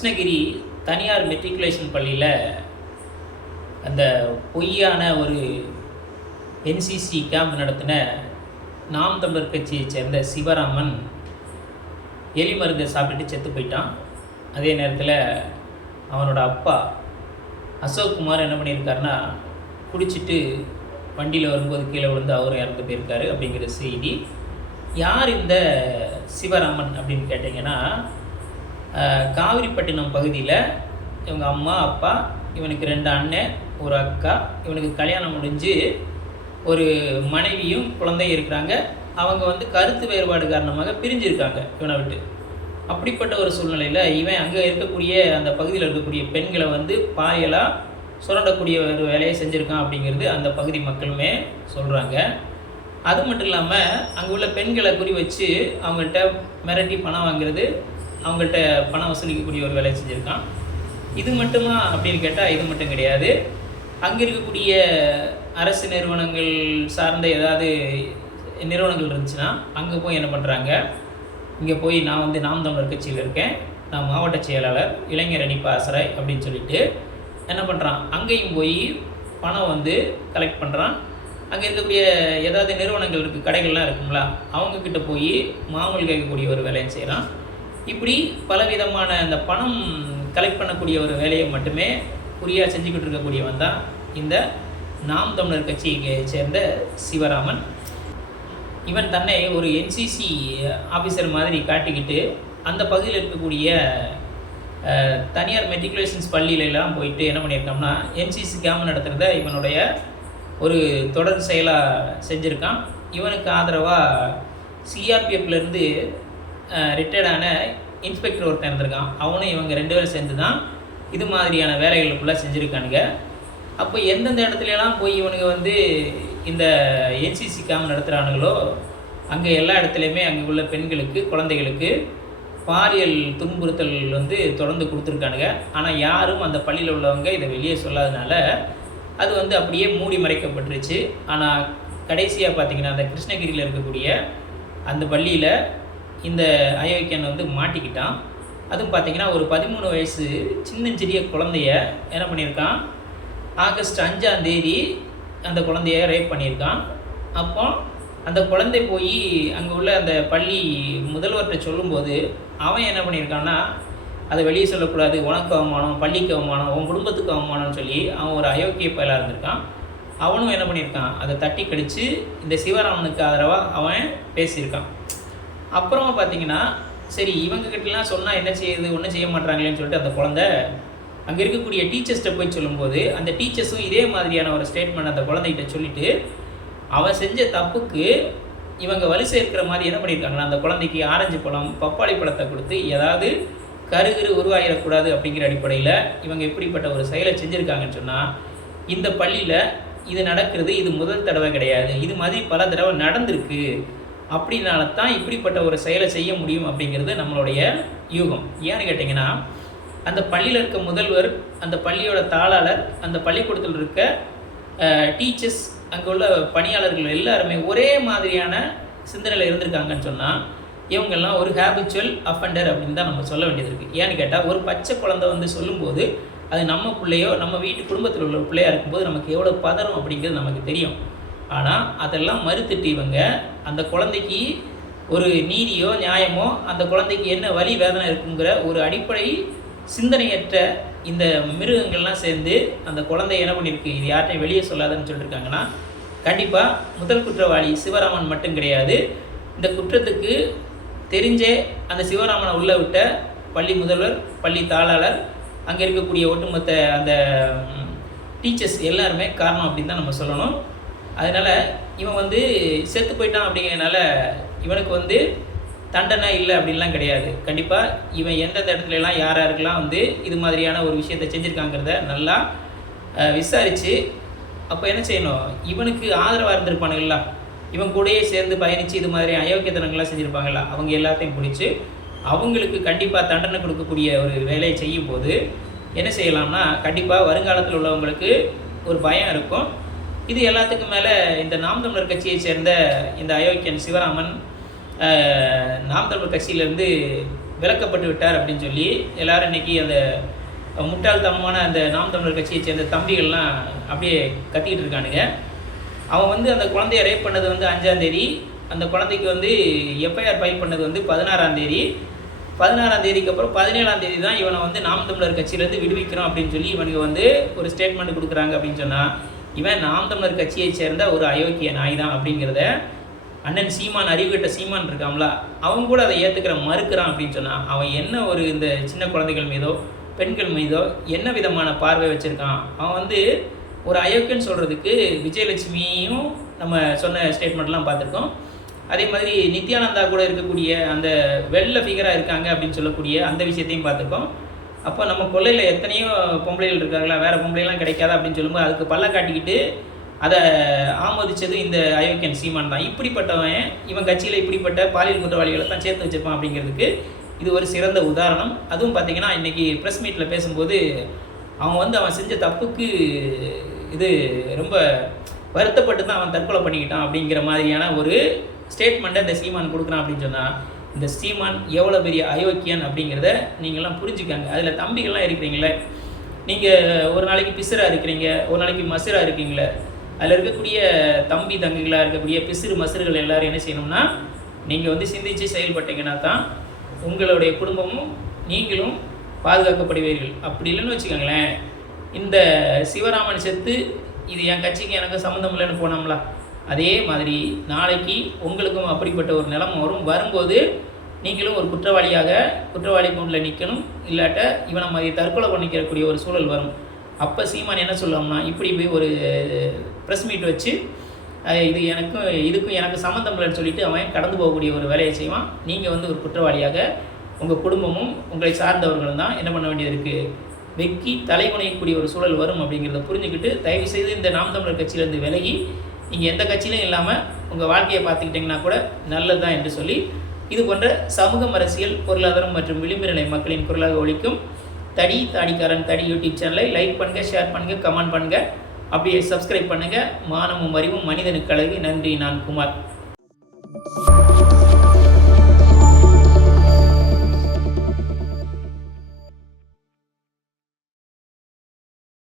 கிருஷ்ணகிரி தனியார் மெட்ரிகுலேஷன் பள்ளியில் அந்த பொய்யான ஒரு என்சிசி கேம்ப் நடத்தின நாம் தமிழர் கட்சியைச் சேர்ந்த சிவராமன் எலி மருந்தை சாப்பிட்டுட்டு செத்து போயிட்டான். அதே நேரத்தில் அவனோட அப்பா அசோக் குமார் என்ன பண்ணியிருக்காருன்னா குடிச்சிட்டு வண்டியில் வரும்போது கீழே விழுந்து அவரும் இறந்து போயிருக்காரு அப்படிங்கிற செய்தி. யார் இந்த சிவராமன் அப்படின்னு கேட்டிங்கன்னா காவிரிப்பட்டினம் பகுதியில் இவங்க அம்மா அப்பா இவனுக்கு ரெண்டு அண்ணன் ஒரு அக்கா இவனுக்கு கல்யாணம் முடிஞ்சு ஒரு மனைவியும் குழந்தையும் இருக்கிறாங்க. அவங்க வந்து கருத்து வேறுபாடு காரணமாக பிரிஞ்சிருக்காங்க இவனை விட்டு. அப்படிப்பட்ட ஒரு சூழ்நிலையில் இவன் அங்கே இருக்கக்கூடிய அந்த பகுதியில் இருக்கக்கூடிய பெண்களை வந்து பாயலாக சுரண்டக்கூடிய ஒரு வேலையை செஞ்சுருக்கான் அப்படிங்கிறது அந்த பகுதி மக்களுமே சொல்கிறாங்க அது மட்டும் இல்லாமல் அங்கே உள்ள பெண்களை குறி வச்சு அவங்கள்ட்ட மிரட்டி பணம் வாங்குறது அவங்கள்ட்ட பணம் வசூலிக்கக்கூடிய ஒரு வேலையை செஞ்சுருக்கான். இது மட்டுமா அப்படின்னு கேட்டால் இது மட்டும் கிடையாது. அங்கே இருக்கக்கூடிய அரசு நிறுவனங்கள் சார்ந்த ஏதாவது நிறுவனங்கள் இருந்துச்சுன்னா அங்கே போய் என்ன பண்ணுறாங்க இங்கே போய் நான் வந்து நாம் தமிழர் கட்சியில் இருக்கேன். நான் மாவட்ட செயலாளர் இளைஞர் அணி பாசறை அப்படின்னு சொல்லிட்டு என்ன பண்ணுறான் அங்கேயும் போய் பணம் வந்து கலெக்ட் பண்ணுறான் அங்கே இருக்கக்கூடிய ஏதாவது நிறுவனங்கள் இருக்குது கடைகள்லாம் இருக்குங்களா அவங்கக்கிட்ட போய் மாமூல் கேட்கக்கூடிய ஒரு வேலையை செய்கிறான் இப்படி பலவிதமான இந்த பணம் கலெக்ட் பண்ணக்கூடிய ஒரு வேலையை மட்டுமே குறியாக செஞ்சுக்கிட்டு இருக்கக்கூடியவன் தான் இந்த நாம் தமிழர் கட்சியை சேர்ந்த சிவராமன். இவன் தன்னை ஒரு என்சிசி ஆஃபீஸர் மாதிரி காட்டிக்கிட்டு அந்த பகுதியில் இருக்கக்கூடிய தனியார் மெட்ரிகுலேஷன்ஸ் பள்ளியிலலாம் போயிட்டு என்ன பண்ணியிருக்கோம்னா என்சிசி கேம்ப் நடத்துகிறத இவனுடைய ஒரு தொடர் செயலாக செஞ்சுருக்கான். இவனுக்கு ஆதரவாக சிஆர்பிஎஃப்லேருந்து ரிட்டையர்டான இன்ஸ்பெக்டர் ஒருத்தன் இருந்திருக்கான். அவனும் இவங்க ரெண்டு பேரும் சேர்ந்து தான் இது மாதிரியான வேலைகளுக்குள்ளே செஞ்சுருக்கானுங்க. அப்போ எந்தெந்த இடத்துலலாம் போய் இவனுங்க வந்து இந்த என்சிசி கேம்ப் நடத்துகிறானுங்களோ அங்கே எல்லா இடத்துலையுமே அங்கே உள்ள பெண்களுக்கு குழந்தைகளுக்கு பாலியல் துன்புறுத்தல் வந்து தொடர்ந்து கொடுத்துருக்கானுங்க. ஆனால் யாரும் அந்த பள்ளியில் உள்ளவங்க இதை வெளியே சொல்லாதனால அது வந்து அப்படியே மூடி மறைக்கப்பட்டுருச்சு. ஆனால் கடைசியாக பார்த்தீங்கன்னா அந்த கிருஷ்ணகிரியில் இருக்கக்கூடிய அந்த பள்ளியில் இந்த அயோக்கியன் வந்து மாட்டிக்கிட்டான். அதுவும் பார்த்தீங்கன்னா ஒரு பதிமூணு வயசு சின்னஞ்சிறிய குழந்தைய என்ன பண்ணியிருக்கான்? ஆகஸ்ட் அஞ்சாம் தேதி அந்த குழந்தைய ரேப் பண்ணியிருக்கான். அப்போ அந்த குழந்தை போய் அங்கே உள்ள அந்த பள்ளி முதல்வர்கிட்ட சொல்லும்போது அவன் என்ன பண்ணியிருக்கான்னா அதை வெளியே சொல்லக்கூடாது. உனக்கு அவமானம் பள்ளிக்கு அவமானம் உன் குடும்பத்துக்கு அவமானம்னு சொல்லி அவன் ஒரு அயோக்கிய பயலாக இருந்திருக்கான். அவனும் என்ன பண்ணியிருக்கான்? அதை தட்டி கடித்து இந்த சிவராமனுக்கு ஆதரவாக அவன் பேசியிருக்கான். அப்புறமா பார்த்தீங்கன்னா சரி இவங்கக்கிட்டலாம் சொன்னால் என்ன செய்யுது ஒன்றும் செய்ய மாட்டாங்களேன்னு சொல்லிட்டு அந்த குழந்தை அங்கே இருக்கக்கூடிய டீச்சர்ஸ்கிட்ட போய் சொல்லும்போது அந்த டீச்சர்ஸும் இதே மாதிரியான ஒரு ஸ்டேட்மெண்ட் அந்த குழந்தைகிட்ட சொல்லிட்டு அவன் செஞ்ச தப்புக்கு இவங்க வலு சேர்க்கிற மாதிரி என்ன பண்ணியிருக்காங்கன்னா அந்த குழந்தைக்கு ஆரஞ்சு பழம் பப்பாளி பழத்தை கொடுத்து ஏதாவது கருகிரு உருவாகிடக்கூடாது அப்படிங்கிற அடிப்படையில் இவங்க எப்படிப்பட்ட ஒரு செயலை செஞ்சுருக்காங்கன்னு சொன்னால் இந்த பள்ளியில் இது நடக்கிறது இது முதல் தடவை கிடையாது. இது மாதிரி பல தடவை நடந்திருக்கு. அப்படினால தான் இப்படிப்பட்ட ஒரு செயலை செய்ய முடியும் அப்படிங்கிறது நம்மளுடைய யூகம். ஏன்னு கேட்டிங்கன்னா அந்த பள்ளியில் இருக்க முதல்வர் அந்த பள்ளியோட தாளாளர் அந்த பள்ளிக்கூடத்தில் இருக்க டீச்சர்ஸ் அங்கே உள்ள பணியாளர்கள் எல்லாருமே ஒரே மாதிரியான சிந்தனையில் இருந்திருக்காங்கன்னு சொன்னால் இவங்கெல்லாம் ஒரு ஹேபிச்சுவல் அஃபண்டர் அப்படின்னு தான் நம்ம சொல்ல வேண்டியது இருக்குது ஏன்னு கேட்டால் ஒரு பச்சை குழந்தை வந்து சொல்லும்போது அது நம்ம பிள்ளையோ நம்ம வீட்டு குடும்பத்தில் உள்ள பிள்ளையாக இருக்கும்போது நமக்கு எவ்வளோ பதறும் அப்படிங்கிறது நமக்கு தெரியும். ஆனால் அதெல்லாம் மறுத்துட்டு இவங்க அந்த குழந்தைக்கு ஒரு நீதியோ நியாயமோ அந்த குழந்தைக்கு என்ன வலி வேதனை இருக்குங்கிற ஒரு அடிப்படை சிந்தனையற்ற இந்த மிருகங்கள்லாம் சேர்ந்து அந்த குழந்தைய என்ன பண்ணியிருக்கு இது யார்ட்டையும் வெளியே சொல்லாதுன்னு சொல்லியிருக்காங்கன்னா கண்டிப்பாக முதல் குற்றவாளி சிவராமன் மட்டும் கிடையாது. இந்த குற்றத்துக்கு தெரிஞ்சே அந்த சிவராமனை உள்ள விட்ட பள்ளி முதல்வர் பள்ளி தாளாளர் அங்கே இருக்கக்கூடிய ஒட்டுமொத்த அந்த டீச்சர்ஸ் எல்லாருமே காரணம் அப்படின்னு தான் நம்ம சொல்லணும். அதனால் இவன் வந்து செத்து போயிட்டான் அப்படிங்கிறதுனால இவனுக்கு வந்து தண்டனை இல்லை அப்படின்லாம் கிடையாது. கண்டிப்பாக இவன் எந்தெந்த இடத்துல எல்லாம் யார் யாருக்கெல்லாம் வந்து இது மாதிரியான ஒரு விஷயத்த செஞ்சுருக்காங்கிறத நல்லா விசாரித்து அப்போ என்ன செய்யணும்? இவனுக்கு ஆதரவாக இருந்திருப்பானுங்களா? இவன் கூடயே சேர்ந்து பயணித்து இது மாதிரி அயோக்கியத்தனங்கள்லாம் செஞ்சுருப்பாங்களா? அவங்க எல்லாத்தையும் பிடிச்சி அவங்களுக்கு கண்டிப்பாக தண்டனை கொடுக்கக்கூடிய ஒரு வேலையை செய்யும் போது என்ன செய்யலாம்னா கண்டிப்பாக வருங்காலத்தில் உள்ளவங்களுக்கு ஒரு பயம் இருக்கும். இது எல்லாத்துக்கும் மேலே இந்த நாம் தமிழர் கட்சியை சேர்ந்த இந்த அயோக்கியன் சிவராமன் நாம் தமிழர் கட்சியிலேருந்து விலக்கப்பட்டு விட்டார் அப்படின்னு சொல்லி எல்லாரும் இன்னைக்கு அந்த முட்டாள்தனமான அந்த நாம் தமிழர் கட்சியை சேர்ந்த தம்பிகள்லாம் அப்படியே கத்திக்கிட்டு இருக்கானுங்க. அவன் வந்து அந்த குழந்தைய ரேப் பண்ணது வந்து அஞ்சாந்தேதி அந்த குழந்தைக்கு வந்து எஃப்ஐஆர் ஃபைல் பண்ணது வந்து பதினாறாம் தேதி. பதினாறாம் தேதிக்கு அப்புறம் பதினேழாம் தேதி தான் இவனை வந்து நாம் தமிழர் கட்சியிலேருந்து விடுவிக்கிறோம் அப்படின்னு சொல்லி இவனுக்கு வந்து ஒரு ஸ்டேட்மெண்ட் கொடுக்குறாங்க அப்படின்னு சொன்னால் இவன் நாம் தமிழர் கட்சியை சேர்ந்த ஒரு அயோக்கிய நாய் தான் அப்படிங்கிறத அண்ணன் சீமான் அறிவுகிட்ட சீமான் இருக்காங்களா அவன் கூட அதை ஏற்றுக்கிற மறுக்கிறான் அப்படின்னு சொன்னால் அவன் என்ன ஒரு இந்த சின்ன குழந்தைகள் மீதோ பெண்கள் மீதோ என்ன விதமான பார்வை வச்சுருக்கான்? அவன் வந்து ஒரு அயோக்கியன்னு சொல்கிறதுக்கு விஜயலட்சுமியும் நம்ம சொன்ன ஸ்டேட்மெண்ட்லாம் பார்த்துருக்கோம். அதே மாதிரி நித்யானந்தா கூட இருக்கக்கூடிய அந்த வெள்ள ஃபிகராக இருக்காங்க அப்படின்னு சொல்லக்கூடிய அந்த விஷயத்தையும் பார்த்துருக்கோம். அப்போ நம்ம கொள்ளையில் எத்தனையோ பொம்பளைகள் இருக்காங்களா? வேறு பொம்பளைலாம் கிடைக்காதா அப்படின்னு சொல்லும்போது அதுக்கு பல்ல காட்டிக்கிட்டு அதை ஆமோதித்தது இந்த அயோக்கியன் சீமான் தான். இப்படிப்பட்டவன் இவன் கட்சியில் இப்படிப்பட்ட பாலியல் குற்றவாளிகளை தான் சேர்த்து வச்சிருப்பான் அப்படிங்கிறதுக்கு இது ஒரு சிறந்த உதாரணம். அதுவும் பார்த்தீங்கன்னா இன்றைக்கி ப்ரெஸ் மீட்டில் பேசும்போது அவன் வந்து அவன் செஞ்ச தப்புக்கு இது ரொம்ப வருத்தப்பட்டு தான் அவன் தற்கொலை பண்ணிக்கிட்டான் அப்படிங்கிற மாதிரியான ஒரு ஸ்டேட்மெண்ட்டை இந்த சீமான் கொடுக்குறான் அப்படின்னு சொன்னால் இந்த சீமான் எவ்வளோ பெரிய அயோக்கியன் அப்படிங்கிறத நீங்கள்லாம் புரிஞ்சுக்காங்க. அதில் தம்பிகள்லாம் இருக்கிறீங்களே நீங்கள் ஒரு நாளைக்கு பிசுராக இருக்கிறீங்க ஒரு நாளைக்கு மசுராக இருக்கீங்களே அதில் இருக்கக்கூடிய தம்பி தங்கைகளாக இருக்கக்கூடிய பிசுறு மசுறுகள் எல்லோரும் என்ன செய்யணும்னா நீங்கள் வந்து சிந்தித்து செயல்பட்டீங்கன்னா தான் உங்களுடைய குடும்பமும் நீங்களும் பாதுகாக்கப்படுவீர்கள். அப்படி இல்லைன்னு வச்சுக்கோங்களேன் இந்த சிவராமன் செத்து இது என் கட்சிக்கு எனக்கு சம்மந்தம் இல்லைன்னு போனோம்ல அதே மாதிரி நாளைக்கு உங்களுக்கும் அப்படிப்பட்ட ஒரு நிலைமை வரும். வரும்போது நீங்களும் ஒரு குற்றவாளியாக குற்றவாளி கூண்டில் நிற்கணும் இல்லாட்ட இவனை மாதிரி தற்கொலை பண்ணிக்கிறக்கூடிய ஒரு சூழல் வரும். அப்போ சீமான் என்ன சொல்லோம்னா இப்படி போய் ஒரு ப்ரெஸ் மீட் வச்சு இது எனக்கும் இதுக்கும் எனக்கு சம்மந்தம் இல்லைன்னு சொல்லிட்டு அவன் கடந்து போகக்கூடிய ஒரு வேலையை செய்வான். நீங்கள் வந்து ஒரு குற்றவாளியாக உங்கள் குடும்பமும் உங்களை சார்ந்தவர்களும் தான் என்ன பண்ண வேண்டியது இருக்குது வெக்கி தலைகுனையக்கூடிய ஒரு சூழல் வரும் அப்படிங்கிறத புரிஞ்சுக்கிட்டு தயவு செய்து இந்த நாம் தமிழர் கட்சியிலேருந்து விலகி நீங்கள் எந்த கட்சியிலும் இல்லாமல் உங்கள் வாழ்க்கையை பார்த்துக்கிட்டிங்கன்னா கூட நல்லது தான் என்று சொல்லி இது போன்ற சமூகம் அரசியல் பொருளாதாரம் மற்றும் விளிம்பு நிலை மக்களின் குரலாக ஒழிக்கும் தடி தாடிக்காரன் தடி யூடியூப் சேனலை லைக் பண்ணுங்கள் ஷேர் பண்ணுங்கள் கமெண்ட் பண்ணுங்கள் அப்படியே சப்ஸ்கிரைப் பண்ணுங்கள் மானமும் அறிவும் மனிதனுக்கு அழகு. நன்றி நான் குமார்.